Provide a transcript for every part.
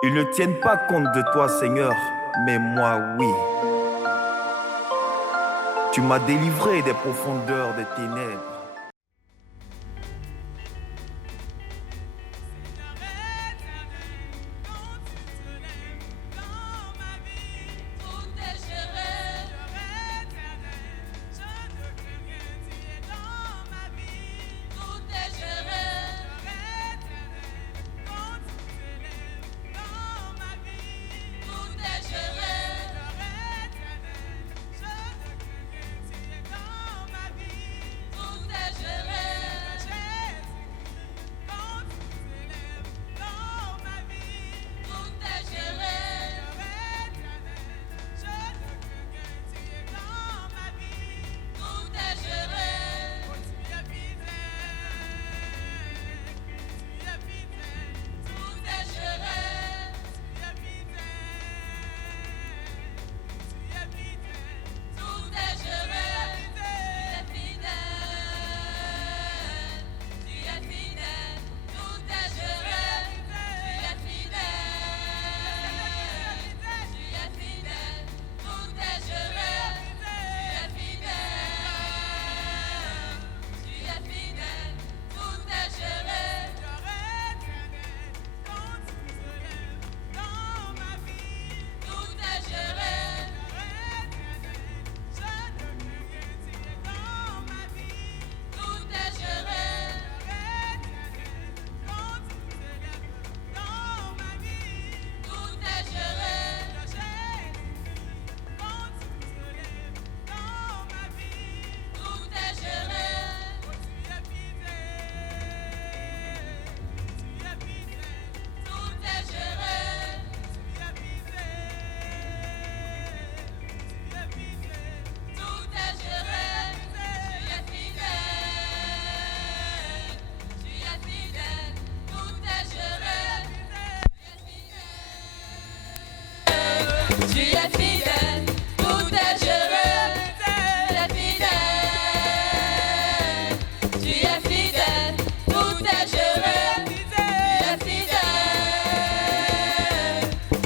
Ils ne tiennent pas compte de toi, Seigneur, mais moi, oui. Tu m'as délivré des profondeurs des ténèbres. Tu es fidèle, tout est géré. Tu es fidèle, tout est géré.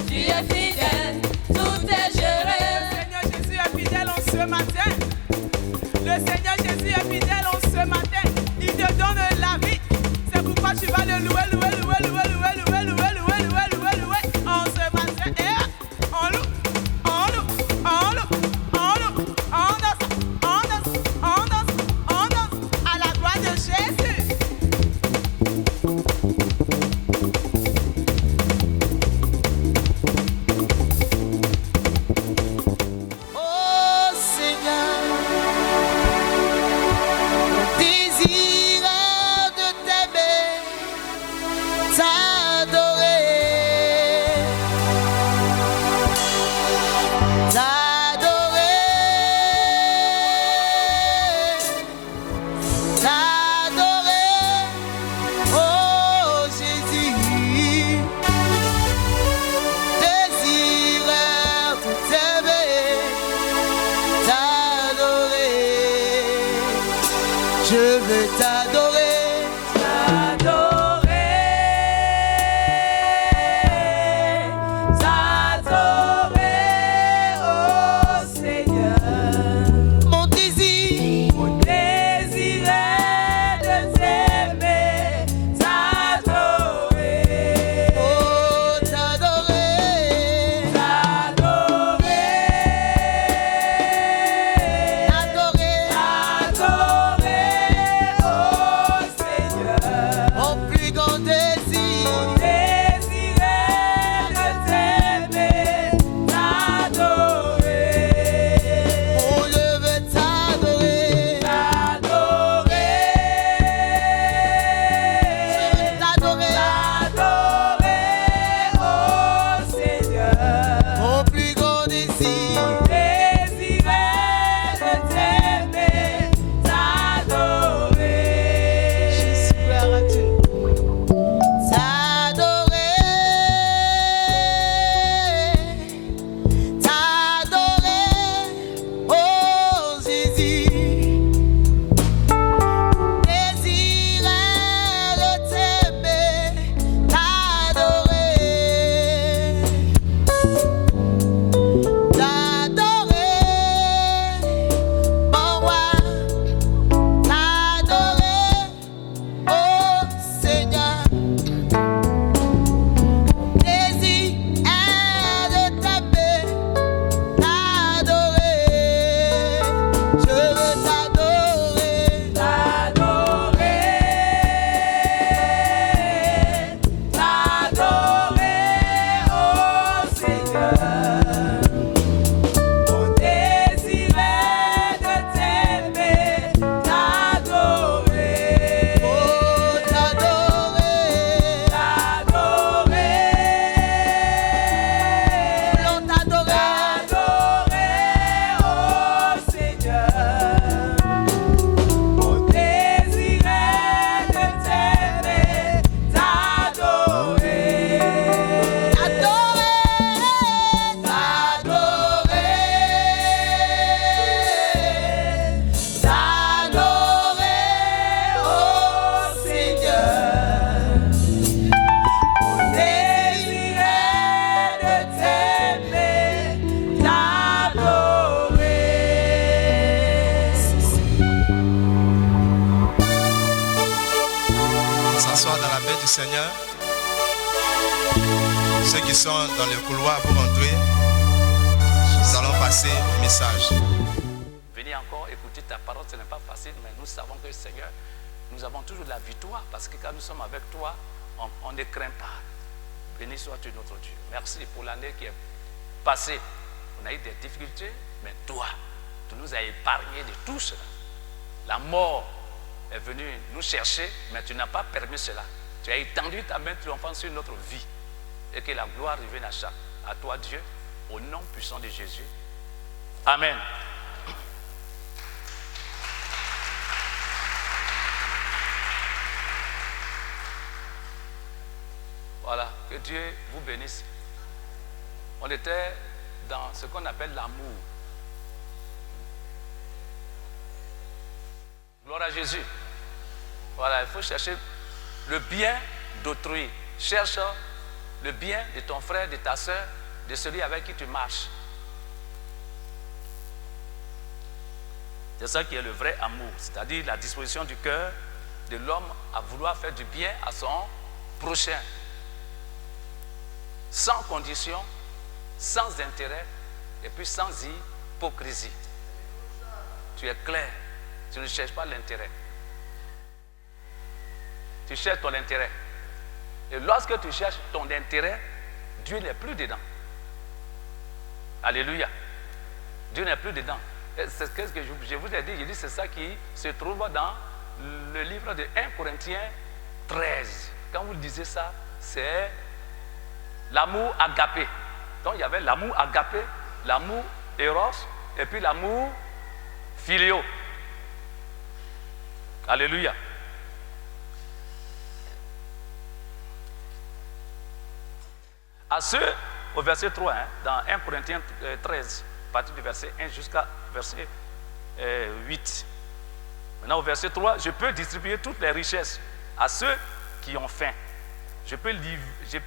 Tu es fidèle, tout est géré. Le Seigneur Jésus est fidèle en ce matin. Le Seigneur Jésus est fidèle en ce matin. Il te donne la vie. C'est pourquoi tu vas le louer, louer, louer, louer, louer, louer, louer, louer, louer, louer, louer, louer en ce matin. Et on loue, on Seigneur. Ceux qui sont dans le couloir pour entrer, nous allons passer au message. Venez encore écouter ta parole, ce n'est pas facile, mais nous savons que Seigneur, nous avons toujours de la victoire parce que quand nous sommes avec toi, on ne craint pas. Béni sois-tu notre Dieu. Merci pour l'année qui est passée. On a eu des difficultés, mais toi, tu nous as épargnés de tout cela. La mort est venue nous chercher, mais tu n'as pas permis cela. Tu as étendu ta main triomphante sur notre vie. Et que la gloire revienne à toi, Dieu, au nom puissant de Jésus. Amen. Voilà, que Dieu vous bénisse. On était dans ce qu'on appelle l'amour. Gloire à Jésus. Voilà, il faut chercher le bien d'autrui. Cherche le bien de ton frère, de ta soeur, de celui avec qui tu marches. C'est ça qui est le vrai amour, c'est-à-dire la disposition du cœur de l'homme à vouloir faire du bien à son prochain. Sans condition, sans intérêt et puis sans hypocrisie. Tu es clair, tu ne cherches pas l'intérêt. Tu cherches ton intérêt. Et lorsque tu cherches ton intérêt, Dieu n'est plus dedans. Alléluia. Dieu n'est plus dedans. C'est ce que je vous ai dit. Je dis c'est ça qui se trouve dans le livre de 1 Corinthiens 13. Quand vous lisez ça, c'est l'amour agapé. Donc il y avait l'amour agapé, l'amour éros et puis l'amour phileo. Alléluia. À ceux, au verset 3, dans 1 Corinthiens 13, à partir du verset 1 jusqu'à verset 8. Maintenant au verset 3, je peux distribuer toutes les richesses à ceux qui ont faim. Je peux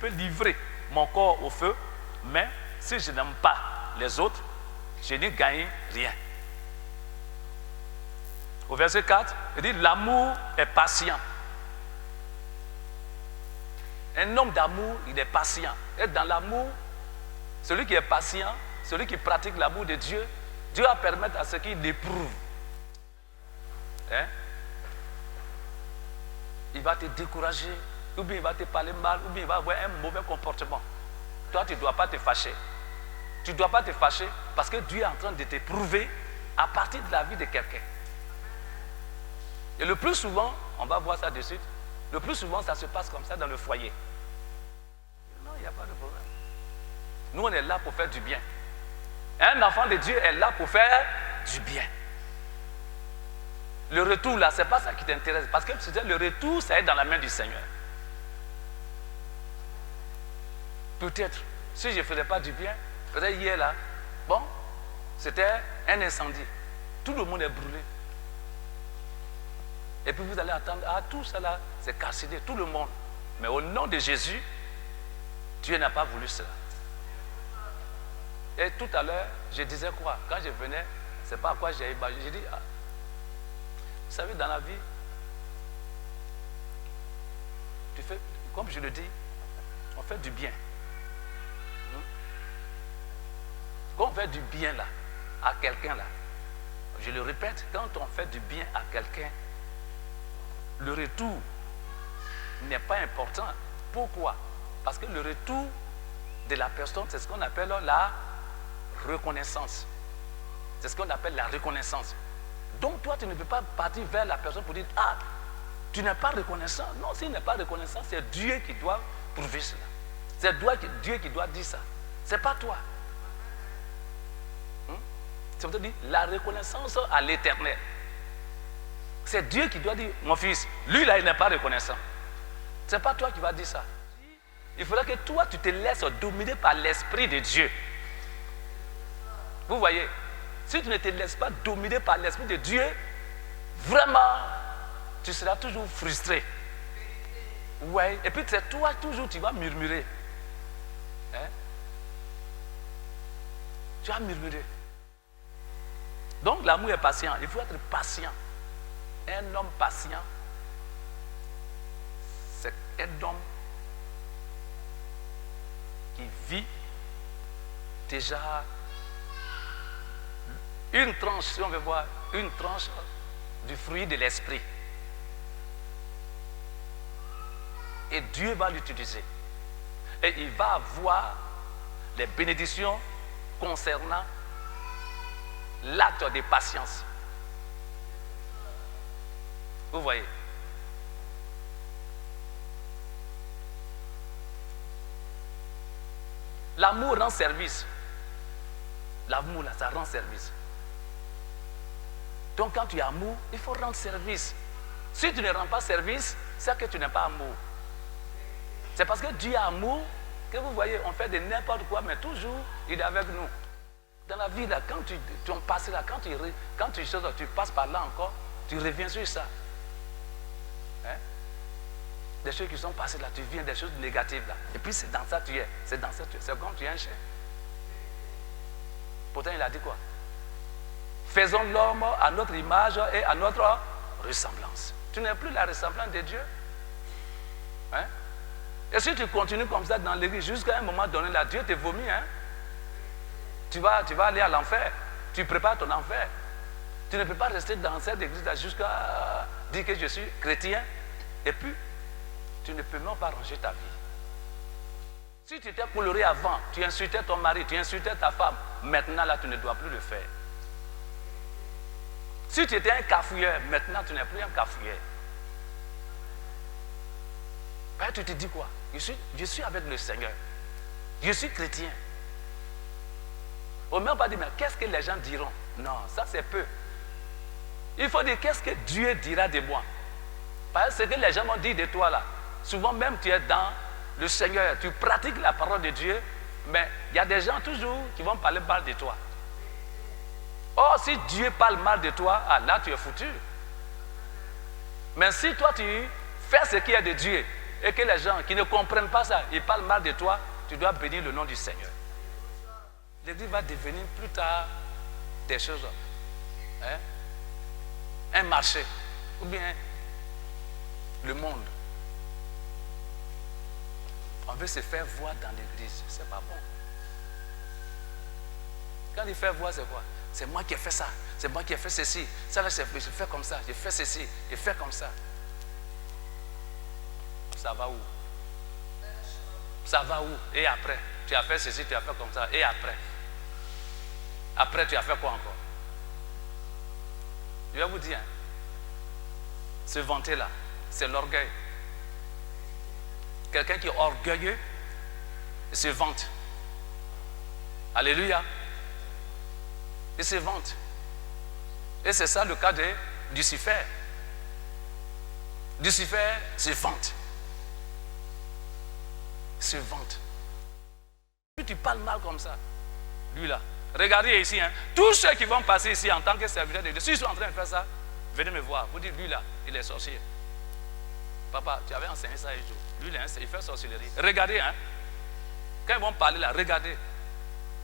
livrer mon corps au feu, mais si je n'aime pas les autres, je n'y gagne rien. Au verset 4, il dit l'amour est patient. Un homme d'amour, il est patient. Et dans l'amour, celui qui est patient, celui qui pratique l'amour de Dieu, Dieu va permettre à ce qu'il l'éprouve. Il va te décourager, ou bien il va te parler mal, ou bien il va avoir un mauvais comportement. Toi, tu ne dois pas te fâcher. Tu ne dois pas te fâcher parce que Dieu est en train de t'éprouver à partir de la vie de quelqu'un. Et le plus souvent, on va voir ça de suite, le plus souvent ça se passe comme ça dans le foyer. Non, il n'y a pas de problème. Nous, on est là pour faire du bien. Un enfant de Dieu est là pour faire du bien. Le retour là, ce n'est pas ça qui t'intéresse. Parce que le retour, ça est dans la main du Seigneur. Peut-être, si je ne faisais pas du bien, peut-être hier là, bon, c'était un incendie. Tout le monde est brûlé. Et puis vous allez attendre, tout ça là, c'est calciné, tout le monde. Mais au nom de Jésus, Dieu n'a pas voulu cela. Et tout à l'heure, je disais quoi? Quand je venais, c'est pas à quoi j'ai imaginé. J'ai dit, vous savez, dans la vie, tu fais, comme je le dis, on fait du bien. Quand on fait du bien là, à quelqu'un là, je le répète, quand on fait du bien à quelqu'un, le retour n'est pas important. Pourquoi? Parce que le retour de la personne, c'est ce qu'on appelle la reconnaissance. C'est ce qu'on appelle la reconnaissance. Donc toi, tu ne peux pas partir vers la personne pour dire, tu n'es pas reconnaissant. Non, s'il n'est pas reconnaissant, c'est Dieu qui doit prouver cela. C'est Dieu qui doit dire ça. Ce n'est pas toi. C'est pour te dire, la reconnaissance à l'Éternel. C'est Dieu qui doit dire, mon fils, lui là, il n'est pas reconnaissant. Ce n'est pas toi qui vas dire ça. Il faudra que toi, tu te laisses dominer par l'Esprit de Dieu. Vous voyez, si tu ne te laisses pas dominer par l'Esprit de Dieu, vraiment, tu seras toujours frustré. Ouais. Et puis c'est toi toujours, tu vas murmurer. Tu vas murmurer. Donc l'amour est patient. Il faut être patient. Un homme patient, un homme qui vit déjà une tranche, si on veut voir, une tranche du fruit de l'esprit. Et Dieu va l'utiliser. Et il va avoir les bénédictions concernant l'acte de patience. Vous voyez? L'amour rend service. L'amour, là, ça rend service. Donc, quand tu as amour, il faut rendre service. Si tu ne rends pas service, c'est que tu n'as pas amour. C'est parce que Dieu a amour que vous voyez, on fait de n'importe quoi, mais toujours, il est avec nous. Dans la vie, là, quand tu passes là, quand tu passes par là encore, tu reviens sur ça. Hein? Des choses qui sont passées là, tu viens des choses négatives là. Et puis c'est dans ça que tu es. C'est dans ça que tu es. C'est comme tu es un chien. Pourtant, il a dit quoi? Faisons l'homme à notre image et à notre ressemblance. Tu n'es plus la ressemblance de Dieu. Hein? Et si tu continues comme ça dans l'église, jusqu'à un moment donné, là, Dieu te vomit. Hein? Tu vas aller à l'enfer. Tu prépares ton enfer. Tu ne peux pas rester dans cette église-là jusqu'à dire que je suis chrétien. Et puis, tu ne peux même pas ranger ta vie. Si tu t'es coloré avant, tu insultais ton mari, tu insultais ta femme, maintenant là, tu ne dois plus le faire. Si tu étais un cafouilleur, maintenant tu n'es plus un cafouilleur. Ben, tu te dis quoi? Je suis avec le Seigneur. Je suis chrétien. On ne m'a pas dit, mais qu'est-ce que les gens diront? Non, ça c'est peu. Il faut dire, qu'est-ce que Dieu dira de moi? Parce que ce que les gens m'ont dit de toi là, souvent même tu es dans le Seigneur, tu pratiques la parole de Dieu, mais il y a des gens toujours qui vont parler mal de toi. Or, si Dieu parle mal de toi, ah, là tu es foutu. Mais si toi tu fais ce qui est de Dieu, et que les gens qui ne comprennent pas ça, ils parlent mal de toi, tu dois bénir le nom du Seigneur. L'église va devenir plus tard des choses. Hein? Un marché, ou bien le monde. On veut se faire voir dans l'église, c'est pas bon. Quand il fait voir, c'est quoi? C'est moi qui ai fait ça, c'est moi qui ai fait ceci. Ça là, je fais comme ça, je fais ceci, je fais comme ça. Ça va où? Ça va où? Et après, tu as fait ceci, tu as fait comme ça. Et après? Après, tu as fait quoi encore? Je vais vous dire, se vanter là, c'est l'orgueil. Quelqu'un qui est orgueilleux, il se vante. Alléluia. Il se vante. Et c'est ça le cas de Lucifer. Lucifer se vante. Se vante. Puis tu parles mal comme ça. Lui là. Regardez ici, hein. Tous ceux qui vont passer ici en tant que serviteurs de Dieu, s'ils sont en train de faire ça, venez me voir. Vous dites, lui là, il est sorcier. Papa, tu avais enseigné ça un jour. Lui, il fait sorcellerie. Regardez, hein. Quand ils vont parler là, regardez.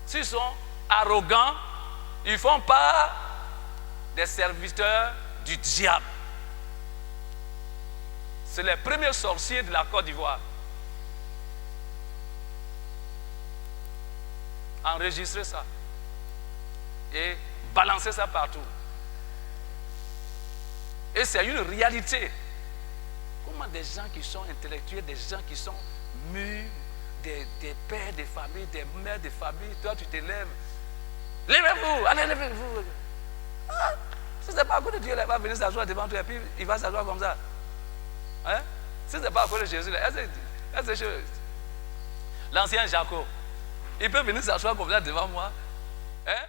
S'ils sont arrogants, ils ne font pas des serviteurs du diable. C'est les premiers sorciers de la Côte d'Ivoire. Enregistrez ça. Et balancez ça partout. Et c'est une réalité. Comment des gens qui sont intellectuels, des gens qui sont mûrs, des pères de famille, des mères de famille, toi tu te lèves. Levez-vous, allez, levez-vous. Ah, si ce n'est pas à cause de Dieu, il va venir s'asseoir devant toi et puis il va s'asseoir comme ça. Hein? Si ce n'est pas à cause de Jésus, l'ancien Jacob, il peut venir s'asseoir comme ça devant moi. Hein?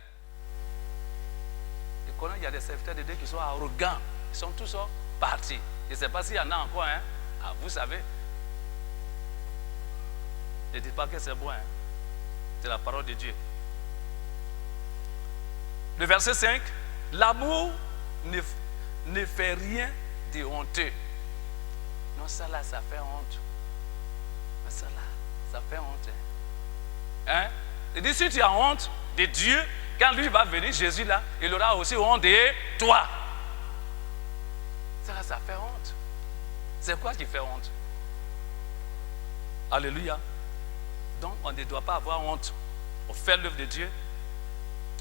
Et quand il y a des serviteurs de Dieu qui sont arrogants, ils sont tous partis. Je ne sais pas s'il y en a encore, hein? Ah, vous savez. Ne dites pas que c'est bon, hein? C'est la parole de Dieu. Le verset 5, l'amour ne fait rien de honteux. Non, ça là, ça fait honte. Ça là, ça fait honte. Hein? Il dit, si tu as honte de Dieu, quand lui va venir, Jésus là, il aura aussi honte de toi. Ça là, ça fait honte. C'est quoi qui fait honte? Alléluia. Donc on ne doit pas avoir honte. On fait l'œuvre de Dieu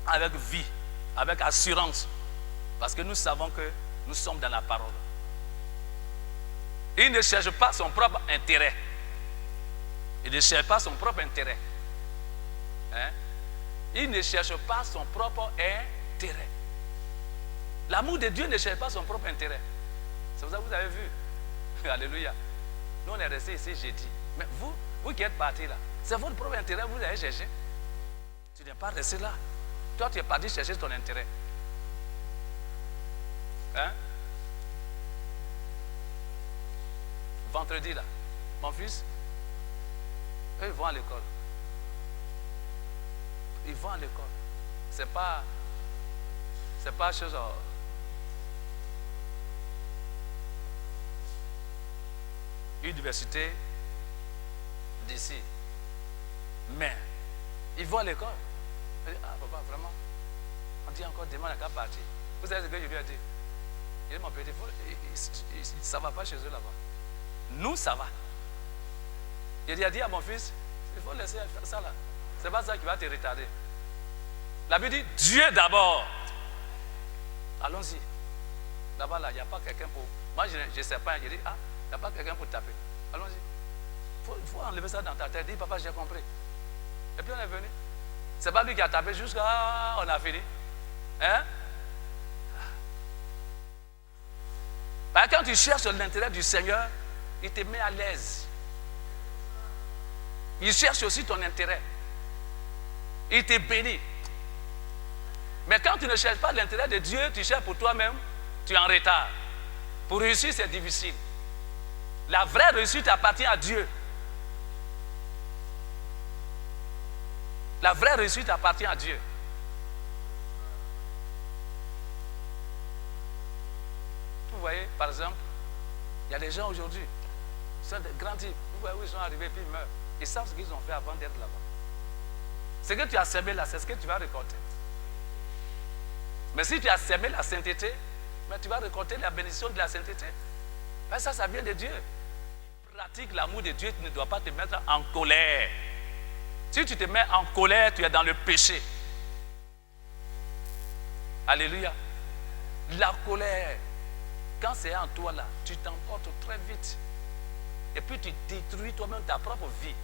avec vie, avec assurance. Parce que nous savons que nous sommes dans la parole. Il ne cherche pas son propre intérêt. Il ne cherche pas son propre intérêt. Hein? Il ne cherche pas son propre intérêt. L'amour de Dieu ne cherche pas son propre intérêt. C'est pour ça que vous avez vu. Alléluia. Nous, on est restés ici jeudi. Mais vous qui êtes partis là, c'est votre propre intérêt que vous avez cherché. Tu n'es pas resté là. Toi, tu es parti chercher ton intérêt. Hein? Vendredi là, mon fils, eux, ils vont à l'école. Ils vont à l'école. C'est pas chose. Université d'ici. Mais ils vont à l'école. Ah papa, vraiment. On dit encore demain, on n'a qu'à partir. Vous savez ce que je lui ai dit? Il dit mon petit, ça ne va pas chez eux là-bas. Nous, ça va. Il a dit à mon fils, il faut laisser faire ça là. C'est pas ça qui va te retarder. La Bible dit Dieu d'abord. Allons-y. Là-bas, là, il n'y a pas quelqu'un pour. Moi, je ne sais pas. Je dis, ah, il n'y a pas quelqu'un pour taper. Allons-y. Il faut enlever ça dans ta tête. Dis, papa, j'ai compris. Et puis on est venu. C'est pas lui qui a tapé jusqu'à. On a fini. Hein? Parce que quand tu cherches l'intérêt du Seigneur, il te met à l'aise. Il cherche aussi ton intérêt. Il te bénit. Mais quand tu ne cherches pas l'intérêt de Dieu, tu cherches pour toi-même, tu es en retard. Pour réussir, c'est difficile. La vraie réussite appartient à Dieu. La vraie réussite appartient à Dieu. Vous voyez, par exemple, il y a des gens aujourd'hui, ils sont des grands types. Vous voyez où ils sont arrivés puis ils meurent. Ils savent ce qu'ils ont fait avant d'être là-bas. Ce que tu as semé là, c'est ce que tu vas récolter. Mais si tu as semé la sainteté, mais tu vas récolter la bénédiction de la sainteté. Parce que ça vient de Dieu. Pratique l'amour de Dieu, tu ne dois pas te mettre en colère. Si tu te mets en colère, tu es dans le péché. Alléluia. La colère, quand c'est en toi là, tu t'emportes très vite. Et puis tu détruis toi-même ta propre vie.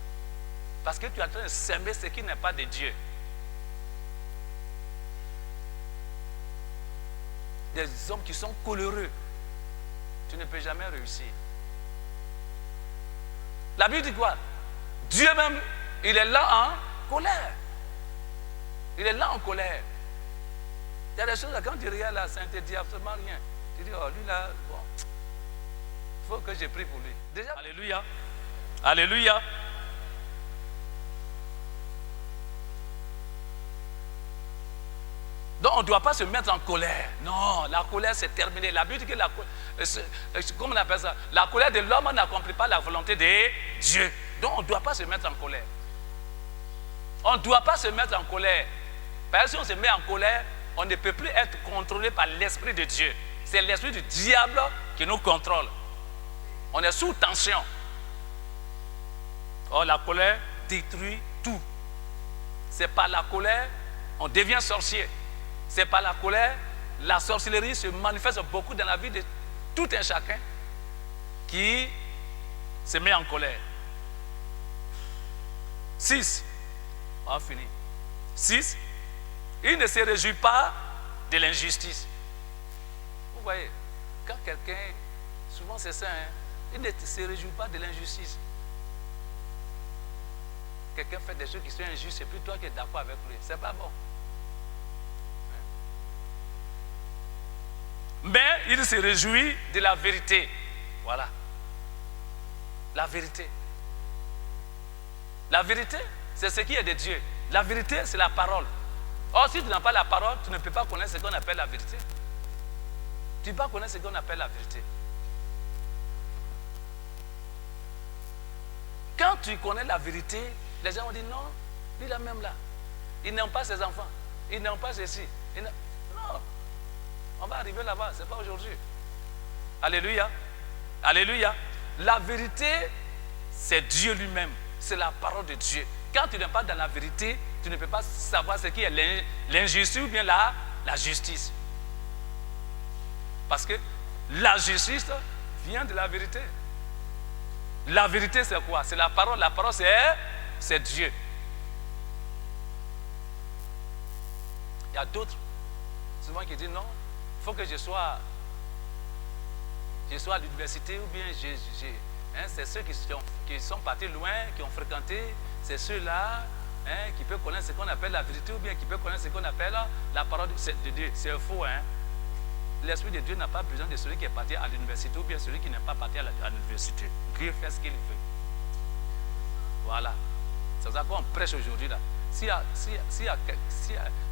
Parce que tu es en train de s'aimer ce qui n'est pas de Dieu. Des hommes qui sont coléreux, tu ne peux jamais réussir. La Bible dit quoi? Dieu même, il est là en colère. Il est là en colère. Il y a des choses là, quand tu regardes là, ça ne te dit absolument rien. Tu dis, oh lui là, bon, il faut que je prie pour lui. Déjà, alléluia. Alléluia. Donc on ne doit pas se mettre en colère. Non, la colère c'est terminé. La Bible dit que la colère, comment on appelle ça? La colère de l'homme n'accomplit pas la volonté de Dieu. Donc on ne doit pas se mettre en colère. On ne doit pas se mettre en colère. Parce que si on se met en colère, on ne peut plus être contrôlé par l'esprit de Dieu. C'est l'esprit du diable qui nous contrôle. On est sous tension. Or la colère détruit tout. C'est par la colère on devient sorcier. C'est par la colère, la sorcellerie se manifeste beaucoup dans la vie de tout un chacun qui se met en colère. 6. On va finir. 6. Il ne se réjouit pas de l'injustice. Vous voyez, quand quelqu'un, souvent c'est ça, hein, il ne se réjouit pas de l'injustice. Quelqu'un fait des choses qui sont injustes et puis toi qui es d'accord avec lui. C'est pas bon. Mais il se réjouit de la vérité. Voilà. La vérité. La vérité, c'est ce qui est de Dieu. La vérité, c'est la parole. Or, si tu n'as pas la parole, tu ne peux pas connaître ce qu'on appelle la vérité. Tu ne peux pas connaître ce qu'on appelle la vérité. Quand tu connais la vérité, les gens vont dire non, lui là même là. Il n'aime pas ses enfants. Il n'aime pas ceci. Non. On va arriver là-bas, ce n'est pas aujourd'hui. Alléluia. Alléluia. La vérité, c'est Dieu lui-même. C'est la parole de Dieu. Quand tu n'es pas dans la vérité, tu ne peux pas savoir ce qui est l'injustice ou bien la justice. Parce que la justice vient de la vérité. La vérité, c'est quoi? C'est la parole. La parole, c'est Dieu. Il y a d'autres, souvent, qui disent non, il faut que je sois à l'université ou bien c'est ceux qui sont partis loin, qui ont fréquenté, c'est ceux-là qui peuvent connaître ce qu'on appelle la vérité ou bien qui peuvent connaître ce qu'on appelle la parole de Dieu. C'est faux, hein? L'Esprit de Dieu n'a pas besoin de celui qui est parti à l'université ou bien celui qui n'est pas parti à l'université. Dieu fait ce qu'il veut. Voilà. C'est ça qu'on prêche aujourd'hui là. S'il y a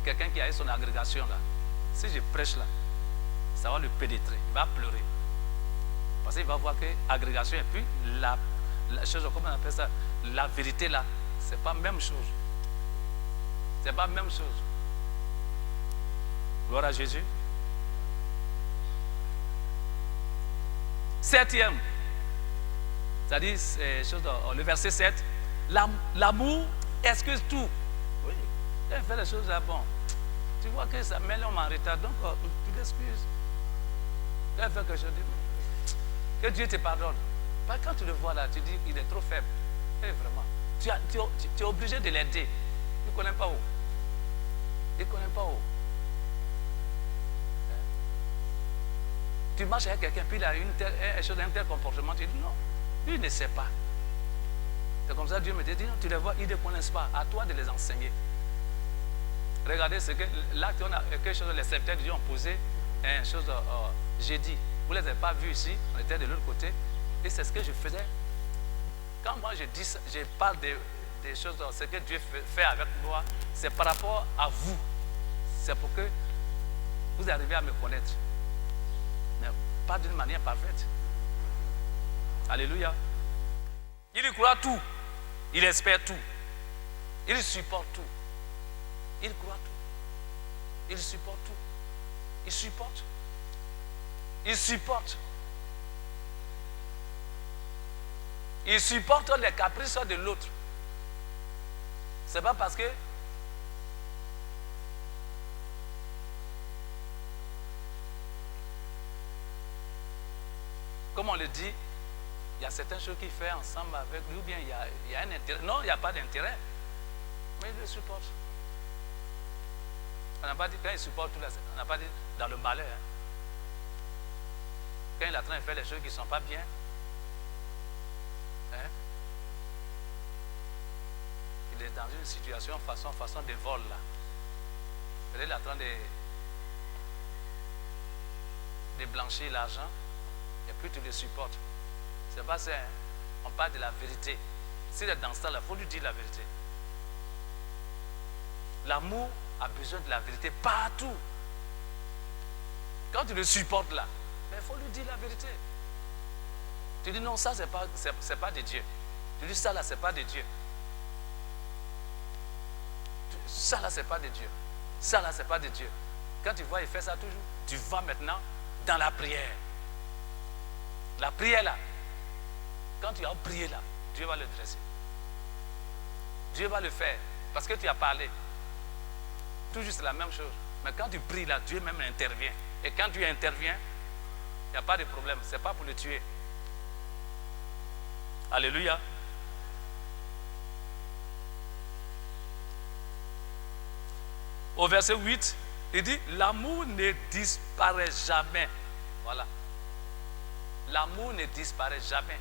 quelqu'un qui a eu son agrégation là, si je prêche là, ça va le pénétrer, il va pleurer. Parce qu'il va voir que l'agrégation et puis la chose, comment on appelle ça, la vérité là, c'est pas la même chose. C'est pas la même chose. Gloire à Jésus. Septième, c'est-à-dire le verset 7, l'amour excuse tout. Oui, elle fait les choses là, bon. Tu vois que ça met l'homme en retard, donc tu l'excuses. Elle fait quelque chose, que Dieu te pardonne. Parce que quand tu le vois là, tu dis il est trop faible. Et vraiment, tu es obligé de l'aider. Il ne connaît pas où. Il ne connaît pas où. Tu marches avec quelqu'un, puis il a un tel comportement, tu dis non, lui il ne sait pas. C'est comme ça Dieu me dit, non, tu les vois, ils ne connaissent pas, à toi de les enseigner. Regardez ce que l'acte, on a quelque chose, les serviteurs de Dieu ont posé une chose, j'ai dit, vous ne les avez pas vus ici, on était de l'autre côté, et c'est ce que je faisais. Quand moi je dis ça, je parle des choses, ce que Dieu fait avec moi, c'est par rapport à vous. C'est pour que vous arriviez à me connaître. Mais pas d'une manière parfaite. Alléluia. Il y croit tout. Il espère tout. Il supporte tout. Il croit tout. Il supporte tout. Il supporte. Il supporte. Il supporte les caprices de l'autre. C'est pas parce que comme on le dit, il y a certaines choses qu'il fait ensemble avec lui, ou bien il y a un intérêt. Non, il n'y a pas d'intérêt. Mais il le supporte. On n'a pas dit quand il supporte tout, on n'a pas dit dans le malheur. Hein. Quand il est en train de faire les choses qui ne sont pas bien, hein, il est dans une situation façon de vol là. Il est en train de blanchir l'argent. Et puis tu le supportes. C'est pas ça. Hein? On parle de la vérité. S'il est dans ça, il faut lui dire la vérité. L'amour a besoin de la vérité partout. Quand tu le supportes là, il faut lui dire la vérité. Tu dis non, ça c'est pas de Dieu. Tu dis ça là, c'est pas de Dieu. Ça là, c'est pas de Dieu. Ça là, c'est pas de Dieu. Quand tu vois, il fait ça toujours. Tu vas maintenant dans la prière. La prière là, quand tu as prié là, Dieu va le dresser. Dieu va le faire parce que tu as parlé. Toujours c'est la même chose. Mais quand tu pries là, Dieu même intervient. Et quand tu interviens, il n'y a pas de problème. Ce n'est pas pour le tuer. Alléluia. Au verset 8, il dit, l'amour ne disparaît jamais. Voilà. L'amour ne disparaît jamais.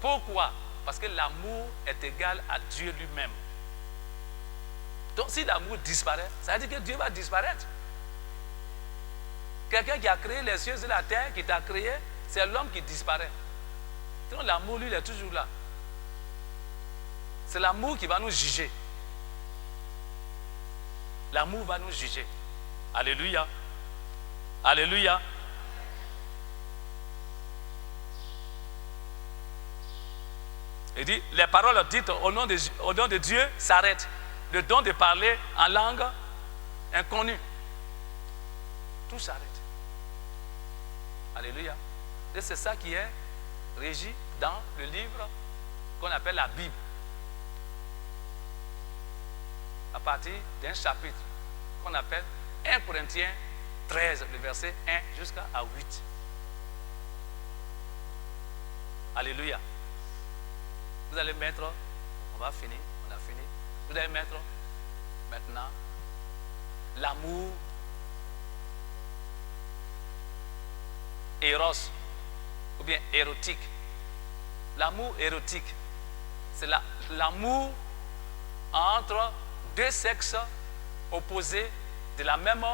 Pourquoi? Parce que l'amour est égal à Dieu lui-même. Donc si l'amour disparaît, ça veut dire que Dieu va disparaître. Quelqu'un qui a créé les cieux et la terre, qui t'a créé, c'est l'homme qui disparaît. Donc l'amour, lui, il est toujours là. C'est l'amour qui va nous juger. L'amour va nous juger. Alléluia. Alléluia. Il dit, les paroles dites au nom de Dieu s'arrêtent. Le don de parler en langue inconnue. Tout s'arrête. Alléluia. Et c'est ça qui est régi dans le livre qu'on appelle la Bible, à partir d'un chapitre qu'on appelle 1 Corinthiens 13, le verset 1 jusqu'à 8. Alléluia. Vous allez mettre, on va finir, on a fini. Vous allez mettre maintenant l'amour éros ou bien érotique. L'amour érotique, c'est l'amour entre deux sexes opposés de la même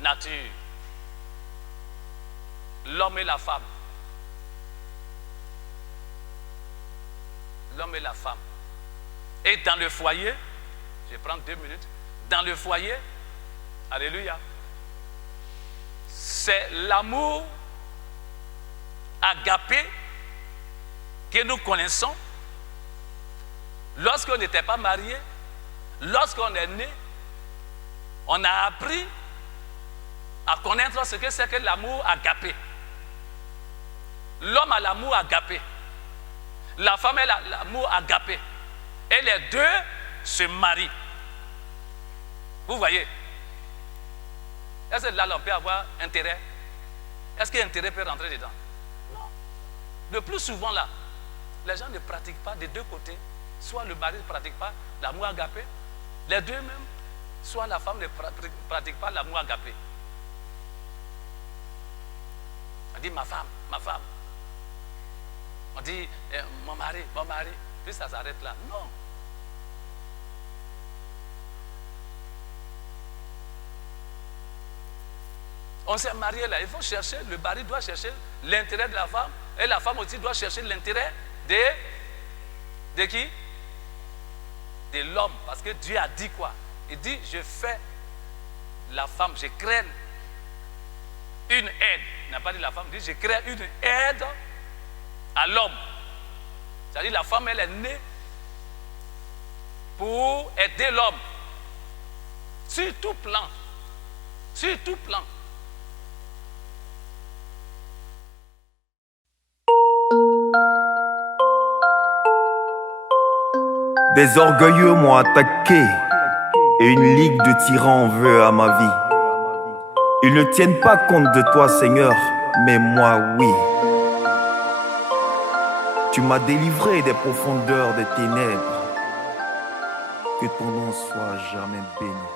nature. L'homme et la femme. L'homme et la femme. Et dans le foyer, je vais prendre 2 minutes, dans le foyer, alléluia, c'est l'amour agapé que nous connaissons lorsqu'on n'était pas marié, lorsqu'on est né, on a appris à connaître ce que c'est que l'amour agapé. L'homme a l'amour agapé. La femme a l'amour agapé. Et les deux se marient. Vous voyez? Est-ce que là, on peut avoir intérêt? Est-ce que l'intérêt peut rentrer dedans? Non. Le plus souvent, là, les gens ne pratiquent pas des deux côtés. Soit le mari ne pratique pas l'amour agapé, les deux même, soit la femme ne pratique pas l'amour agapé. On dit ma femme, ma femme. On dit mon mari, puis ça s'arrête là. Non. On s'est marié là, il faut chercher, le mari doit chercher l'intérêt de la femme, et la femme aussi doit chercher l'intérêt de qui? De l'homme. Parce que Dieu a dit quoi? Il dit, je fais la femme, je crée une aide. Il n'a pas dit la femme, il dit, je crée une aide à l'homme. C'est-à-dire la femme, elle est née pour aider l'homme. Sur tout plan. Sur tout plan. Des orgueilleux m'ont attaqué et une ligue de tyrans veut à ma vie. Ils ne tiennent pas compte de toi, Seigneur, mais moi, oui. Tu m'as délivré des profondeurs des ténèbres. Que ton nom soit jamais béni.